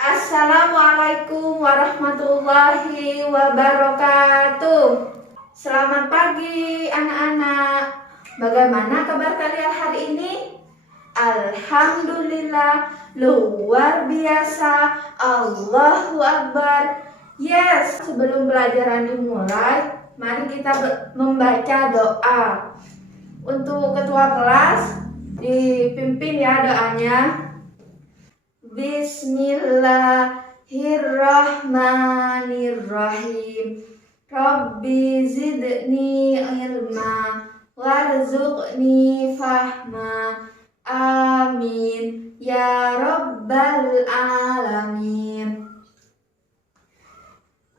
Assalamualaikum warahmatullahi wabarakatuh. Selamat pagi anak-anak. Bagaimana kabar kalian hari ini? Alhamdulillah, luar biasa. Allahu Akbar. Yes, sebelum pelajaran dimulai, mari kita membaca doa. Untuk ketua kelas, dipimpin ya doanya. Bismillahirrahmanirrahim. Rabbi zidni ilma warzuqni fahma. Amin ya rabbal alamin.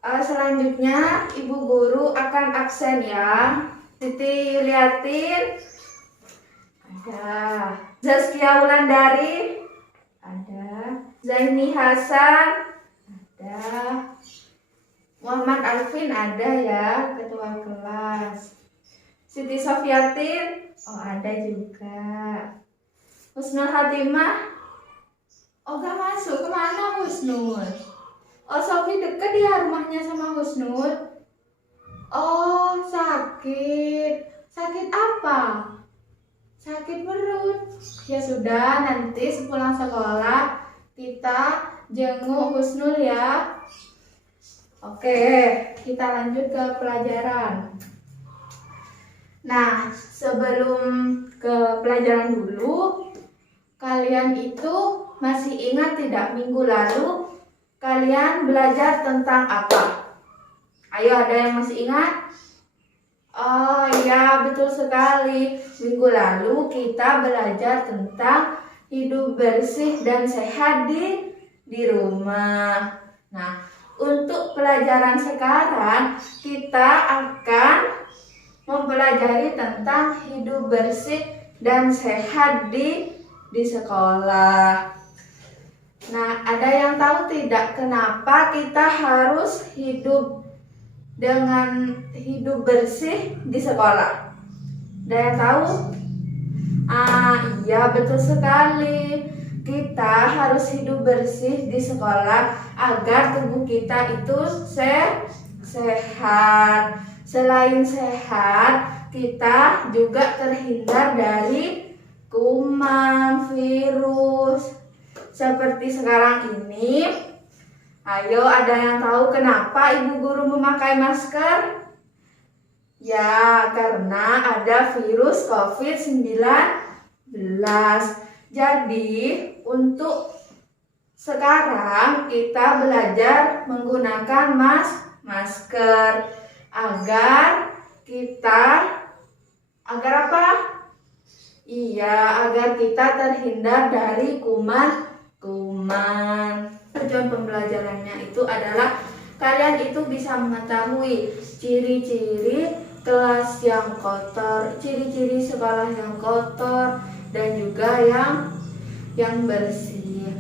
Selanjutnya ibu guru akan absen ya. Siti liatin. Ada Zaskia Wulandari, ada Zaini Hasan, ada Muhammad Alvin, ada ya ketua kelas. Siti Sofiatin, oh ada juga. Husnul Hatimah, oh gak masuk, kemana Husnul? Oh Sofi deket ya rumahnya sama Husnul. Oh sakit apa? Sakit perut. Ya sudah, nanti sepulang sekolah kita jenguk Husnul ya. Oke, kita lanjut ke pelajaran. Nah, sebelum ke pelajaran dulu, kalian itu masih ingat tidak minggu lalu kalian belajar tentang apa? Ayo, ada yang masih ingat? Oh iya, betul sekali. Minggu lalu kita belajar tentang hidup bersih dan sehat di rumah. Nah, untuk pelajaran sekarang kita akan mempelajari tentang hidup bersih dan sehat di sekolah. Nah, ada yang tahu tidak kenapa kita harus hidup dengan hidup bersih di sekolah? Ada yang tahu? Iya betul sekali. Kita harus hidup bersih di sekolah agar tubuh kita itu sehat. Selain sehat, kita juga terhindar dari kuman, virus. Seperti sekarang ini. Ayo, ada yang tahu kenapa ibu guru memakai masker? Ya, karena ada virus COVID-19. Jadi, untuk sekarang kita belajar menggunakan masker agar apa? Iya, agar kita terhindar dari kuman. Tujuan pembelajarannya itu adalah kalian itu bisa mengetahui ciri-ciri kelas yang kotor, ciri-ciri sekolah yang kotor, dan juga yang bersih.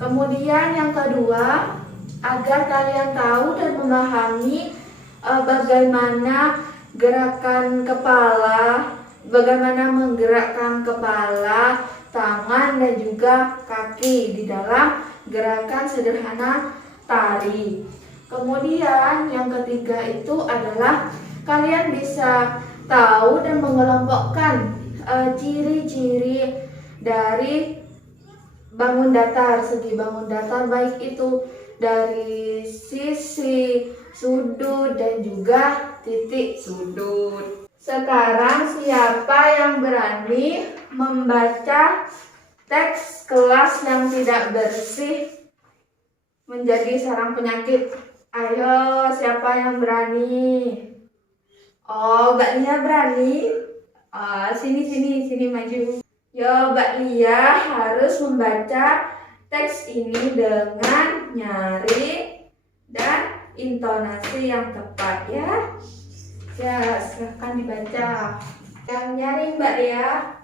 Kemudian yang kedua, agar kalian tahu dan memahami bagaimana gerakan kepala, bagaimana menggerakkan kepala, tangan, dan juga kaki di dalam gerakan sederhana tari. Kemudian yang ketiga itu adalah kalian bisa tahu dan mengelompokkan ciri-ciri dari bangun datar, segi bangun datar, baik itu dari sisi, sudut, dan juga titik sudut. Sekarang siapa yang berani membaca teks kelas yang tidak bersih menjadi sarang penyakit? Ayo, siapa yang berani? Oh, Mbak Lia berani? Sini maju. Yo, Mbak Lia harus membaca teks ini dengan nyaring dan intonasi yang tepat ya. Ya, silahkan dibaca. Yang nyaring Mbak Lia.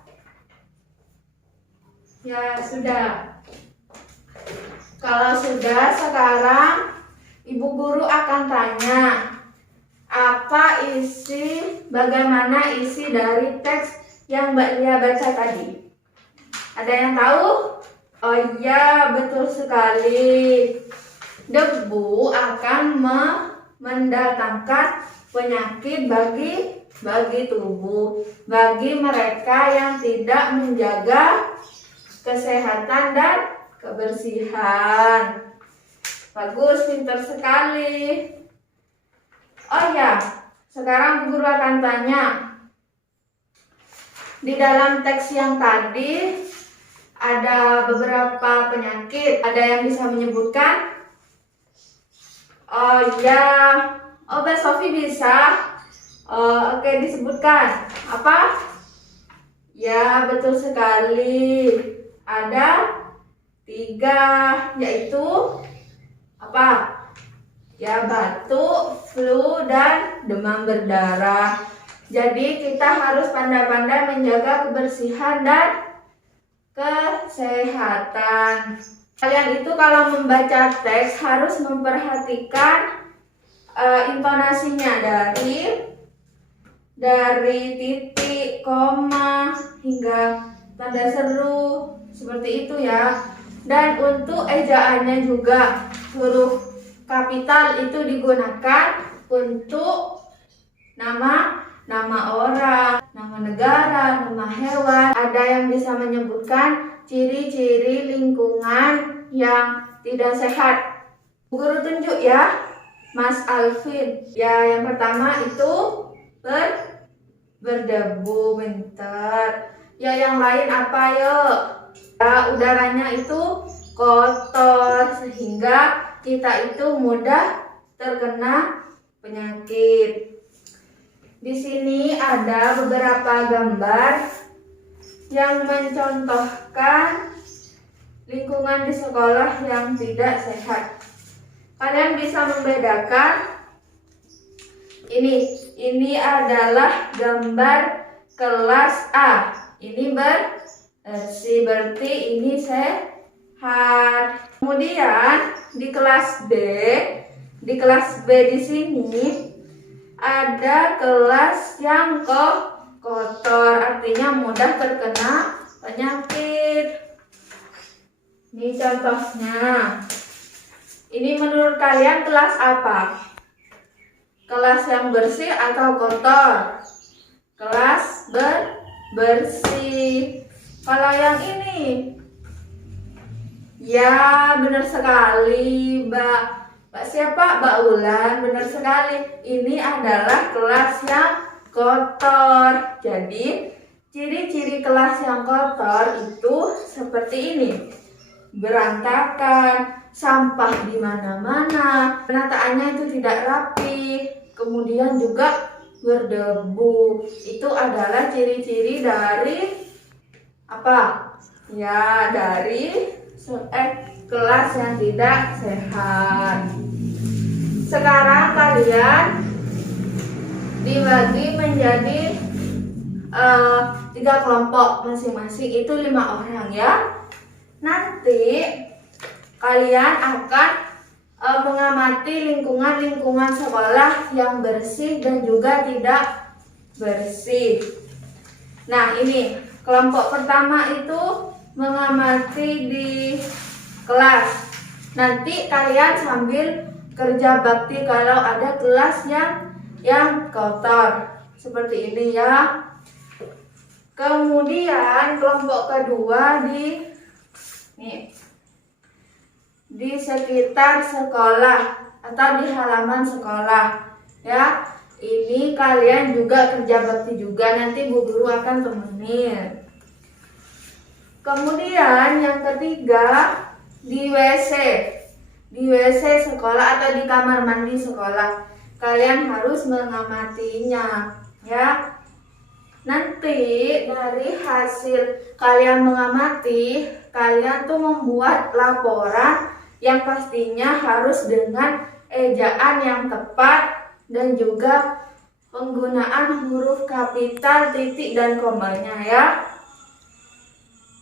Ya, sudah. Kalau sudah, sekarang Ibu Guru akan tanya, bagaimana isi dari teks yang Mbak Lia baca tadi? Ada yang tahu? Oh iya, betul sekali. Debu akan mendatangkan penyakit bagi tubuh, bagi mereka yang tidak menjaga kesehatan dan kebersihan. Bagus, pintar sekali. Oh ya, sekarang guru akan tanya. Di dalam teks yang tadi ada beberapa penyakit. Ada yang bisa menyebutkan? Oh ya, oh Mbak Sofi bisa. Oke, disebutkan. Apa? Ya, betul sekali. Ada 3, yaitu apa? Ya, batuk, flu, dan demam berdarah. Jadi kita harus pandai-pandai menjaga kebersihan dan kesehatan. Kalian itu kalau membaca teks harus memperhatikan intonasinya dari titik, koma hingga tanda seru seperti itu ya. Dan untuk ejaannya juga huruf kapital itu digunakan untuk nama orang, nama negara, nama hewan. Ada yang bisa menyebutkan ciri-ciri lingkungan yang tidak sehat. Guru tunjuk ya, Mas Alvin. Ya, yang pertama itu berdebu, bentar. Ya, yang lain apa yuk? Ya, udaranya itu kotor sehingga kita itu mudah terkena penyakit. Di sini ada beberapa gambar yang mencontohkan lingkungan di sekolah yang tidak sehat. Kalian bisa membedakan. Ini adalah gambar kelas A. Ini bersih, berarti ini sehat. Kemudian di kelas B di sini ada kelas yang kotor, artinya mudah terkena penyakit. Ini contohnya. Ini menurut kalian kelas apa? Kelas yang bersih atau kotor? Kelas bersih. Kalau yang ini, ya benar sekali, Mbak siapa? Mbak Ulan, benar sekali. Ini adalah kelas yang kotor. Jadi, ciri-ciri kelas yang kotor itu seperti ini. Berantakan, sampah di mana-mana, penataannya itu tidak rapi, kemudian juga berdebu. Itu adalah ciri-ciri dari apa? Ya, dari kelas yang tidak sehat. Sekarang kalian dibagi menjadi 3 kelompok, masing-masing itu 5 orang ya. Nanti kalian akan mengamati lingkungan sekolah yang bersih dan juga tidak bersih. Nah, ini kelompok pertama itu mengamati di kelas. Nanti kalian sambil kerja bakti kalau ada kelas yang kotor seperti ini ya. Kemudian kelompok kedua di sekitar sekolah atau di halaman sekolah ya. Ini kalian juga kerja bakti juga, nanti Bu Guru akan temenin. Kemudian yang ketiga di WC sekolah atau di kamar mandi sekolah. Kalian harus mengamatinya ya. Nanti dari hasil kalian mengamati, kalian tuh membuat laporan yang pastinya harus dengan ejaan yang tepat dan juga penggunaan huruf kapital, titik, dan komanya ya.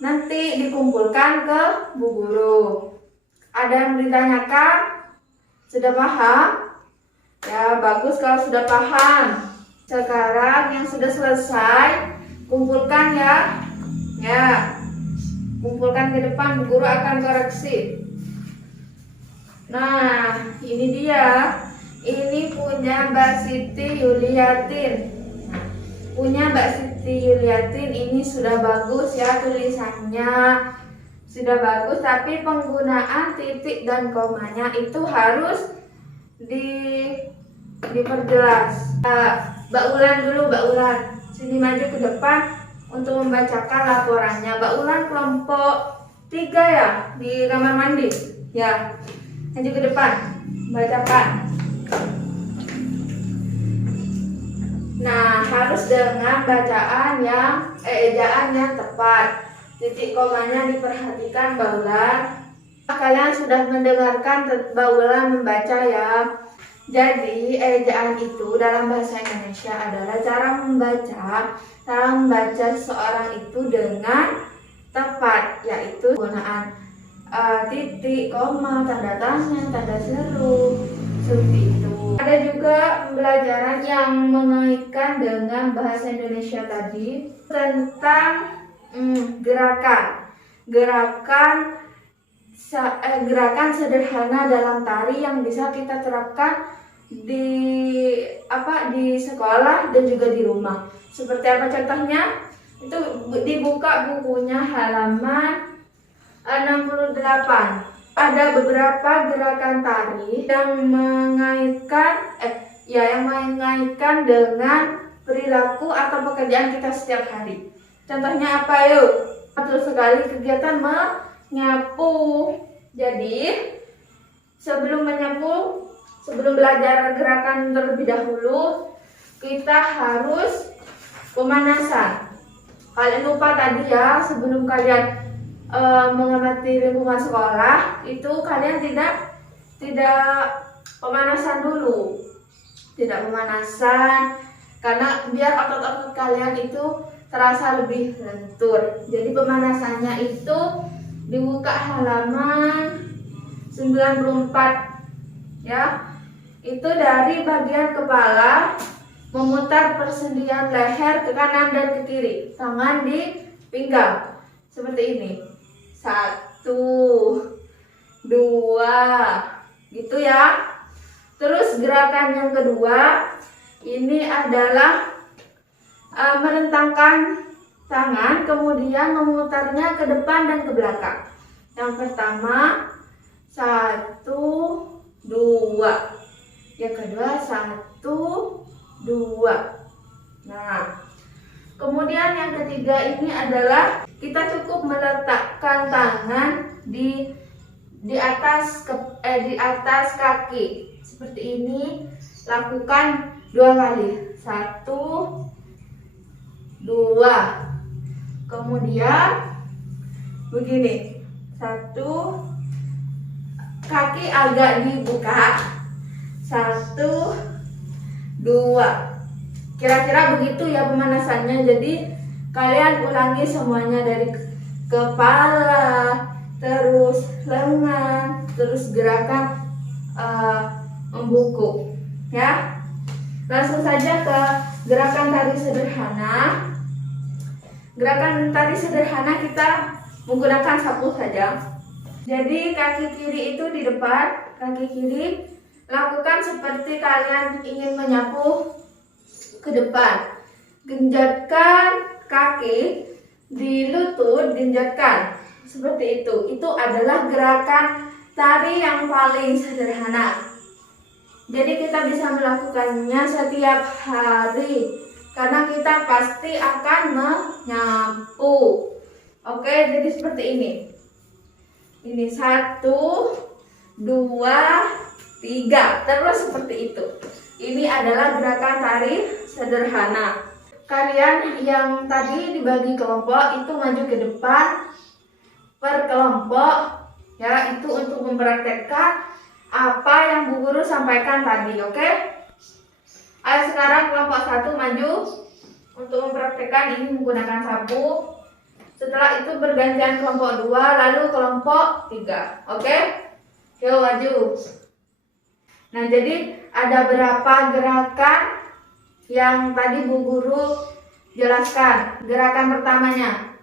Nanti dikumpulkan ke Bu Guru. Ada yang ditanyakan? Sudah paham? Ya, bagus kalau sudah paham. Sekarang yang sudah selesai, kumpulkan ya. Ya. kumpulkan ke depan, Bu Guru akan koreksi. Nah, ini dia. Ini punya Mbak Siti Yuliatin. Nah, punya Mbak Siti Yuliatin ini sudah bagus ya tulisannya. Sudah bagus, tapi penggunaan titik dan komanya itu harus diperjelas. Mbak Ulan dulu, Mbak Ulan. Sini maju ke depan untuk membacakan laporannya. Mbak Ulan kelompok 3 ya di kamar mandi. Ya. Maju ke depan, bacakan. Nah, harus dengan bacaan ejaan yang tepat. Titik komanya diperhatikan, Mbak Ulan. Kalian sudah mendengarkan Mbak Ulan membaca ya. Jadi, ejaan itu dalam bahasa Indonesia adalah cara membaca seseorang itu dengan tepat, yaitu penggunaan titik, koma, tanda tanya, tanda seru, seperti itu. Ada juga pembelajaran yang mengaitkan dengan bahasa Indonesia tadi tentang gerakan sederhana dalam tari yang bisa kita terapkan di sekolah dan juga di rumah. Seperti apa contohnya? Itu dibuka bukunya halaman 68. Ada beberapa gerakan tari yang mengaitkan dengan perilaku atau pekerjaan kita setiap hari. Contohnya apa yuk? Betul sekali, kegiatan menyapu. Jadi sebelum belajar gerakan terlebih dahulu, kita harus pemanasan. Kalian lupa tadi ya, sebelum kalian mengamati lingkungan sekolah itu kalian tidak pemanasan dulu, karena biar otot-otot kalian itu terasa lebih lentur. Jadi pemanasannya itu dibuka halaman 94 ya. Itu dari bagian kepala, memutar persendian leher ke kanan dan ke kiri, tangan di pinggang seperti ini. 1, 2, gitu ya. Terus gerakan yang kedua ini adalah merentangkan tangan, kemudian memutarnya ke depan dan ke belakang. Yang pertama 1, 2. Yang kedua 1, 2. Nah, kemudian yang ketiga ini adalah kita cukup meletakkan tangan di atas kaki seperti ini. Lakukan 2 kali. 1, 2. Kemudian begini. 1, kaki agak dibuka. 1, 2. Kira-kira begitu ya pemanasannya. Jadi kalian ulangi semuanya dari kepala, terus lengan, terus gerakan membungkuk ya. Langsung saja ke gerakan tari sederhana. Gerakan tari sederhana kita menggunakan sapu saja. Jadi kaki kiri itu di depan, kaki kiri lakukan seperti kalian ingin menyapu ke depan. Genjotkan kaki di lutut, genjotkan seperti itu. Itu adalah gerakan tari yang paling sederhana. Jadi kita bisa melakukannya setiap hari karena kita pasti akan menyapu. Oke, jadi seperti ini. Ini 1, 2, 3. Terus seperti itu. Ini adalah gerakan tari sederhana. Kalian yang tadi dibagi kelompok itu maju ke depan per kelompok ya, itu untuk mempraktekkan apa yang Bu Guru sampaikan tadi, oke? Ayo sekarang kelompok 1 maju untuk mempraktekkan ini menggunakan sapu. Setelah itu bergantian kelompok 2 lalu kelompok 3, oke? Yuk maju. Nah, jadi ada berapa gerakan yang tadi Bu Guru jelaskan. Gerakan pertamanya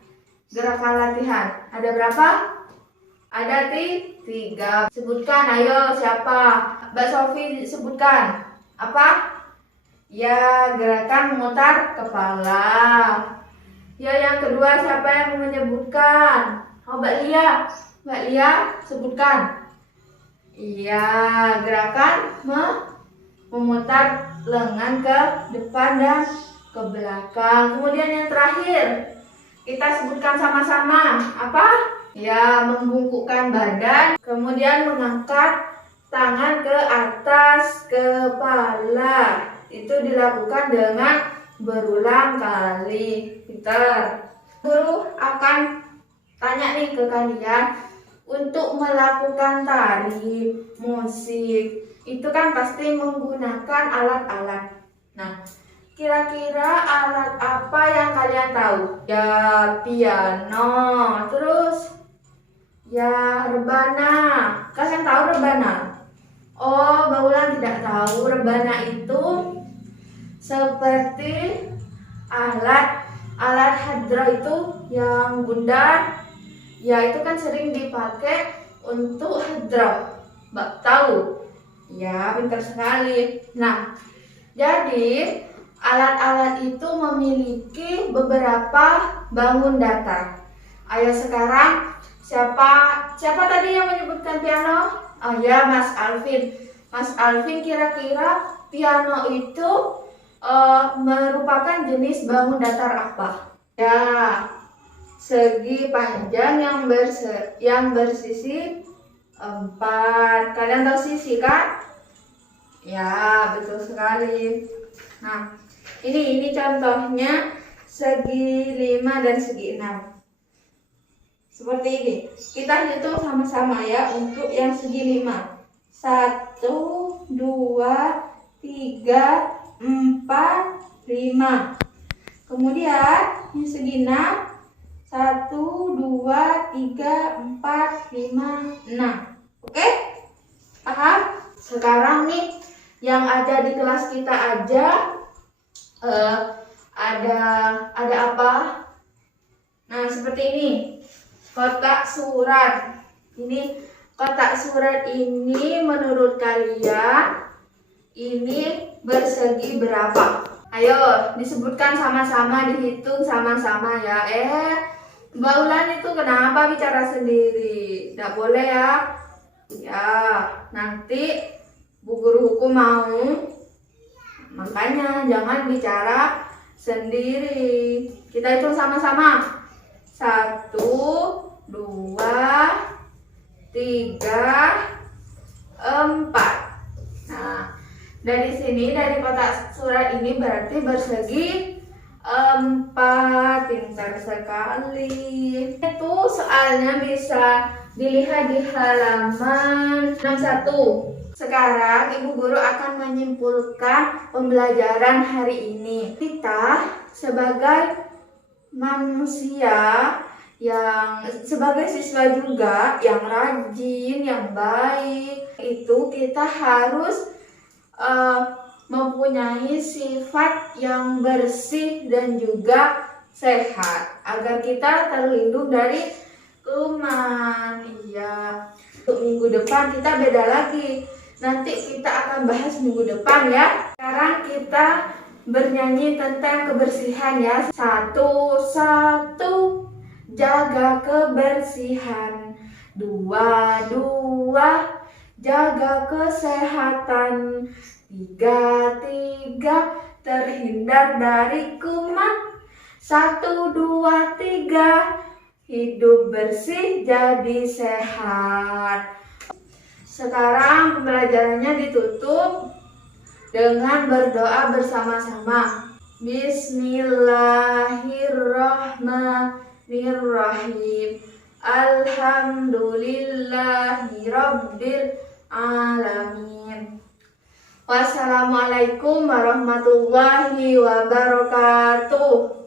gerakan latihan. Ada berapa? Ada 3. Sebutkan, ayo siapa? Mbak Sofi sebutkan. Apa? Ya, gerakan memutar kepala. Ya, yang kedua siapa yang menyebutkan? Oh, Mbak Lia. Mbak Lia sebutkan. Iya, gerakan memutar lengan ke depan dan ke belakang. Kemudian yang terakhir, kita sebutkan sama-sama. Apa? Ya, membungkukkan badan, kemudian mengangkat tangan ke atas kepala. Itu dilakukan dengan berulang kali. Pintar. Guru akan tanya nih ke kalian, untuk melakukan tari, musik, itu kan pasti menggunakan alat-alat. Nah, kira-kira alat apa yang kalian tahu? Ya, piano, terus ya rebana. Kalian tahu rebana? Oh, Mbak Ulan tidak tahu. Rebana itu seperti alat hadroh itu yang bundar. Ya, itu kan sering dipakai untuk hadroh. Mbak tahu? Ya, pintar sekali. Nah, jadi alat-alat itu memiliki beberapa bangun datar. Ayo sekarang siapa tadi yang menyebutkan piano? Oh ya, Mas Alvin. Mas Alvin, kira-kira piano itu merupakan jenis bangun datar apa? Ya, segi panjang yang bersisi 4. Kalian tahu sisi kan? Ya, betul sekali. Nah, ini contohnya segi 5 dan segi 6. Seperti ini. Kita hitung sama-sama ya untuk yang segi 5. 1, 2, 3, 4, 5. Kemudian yang segi 6. 1, 2, 3, 4, 5, 6. Oke? Paham? Sekarang nih yang ada di kelas kita aja ada apa? Nah, seperti ini. Kotak surat. Ini kotak surat ini menurut kalian ini bersegi berapa? Ayo disebutkan sama-sama, dihitung sama-sama ya. Mbak Ulan itu kenapa bicara sendiri? Tidak boleh ya. Ya, nanti Bu Guru Hukum mau. Makanya jangan bicara sendiri. Kita hitung sama-sama. 1, 2, 3, 4. Nah, dari sini, dari kotak surat ini berarti bersegi 4. Pintar sekali. Itu soalnya bisa dilihat di halaman 61. Sekarang Ibu Guru akan menyimpulkan pembelajaran hari ini. Kita sebagai manusia yang sebagai siswa juga yang rajin, yang baik, itu kita harus mempunyai sifat yang bersih dan juga sehat agar kita terlindung dari kuman. Iya. Untuk minggu depan kita beda lagi. Nanti kita akan bahas minggu depan ya. Sekarang kita bernyanyi tentang kebersihan ya. 1, jaga kebersihan. 2, jaga kesehatan. 3, terhindar dari kuman. 1, 2, 3, hidup bersih jadi sehat. Sekarang pembelajarannya ditutup dengan berdoa bersama-sama. Bismillahirrahmanirrahim. Alhamdulillahirabbil alamin. Wassalamualaikum warahmatullahi wabarakatuh.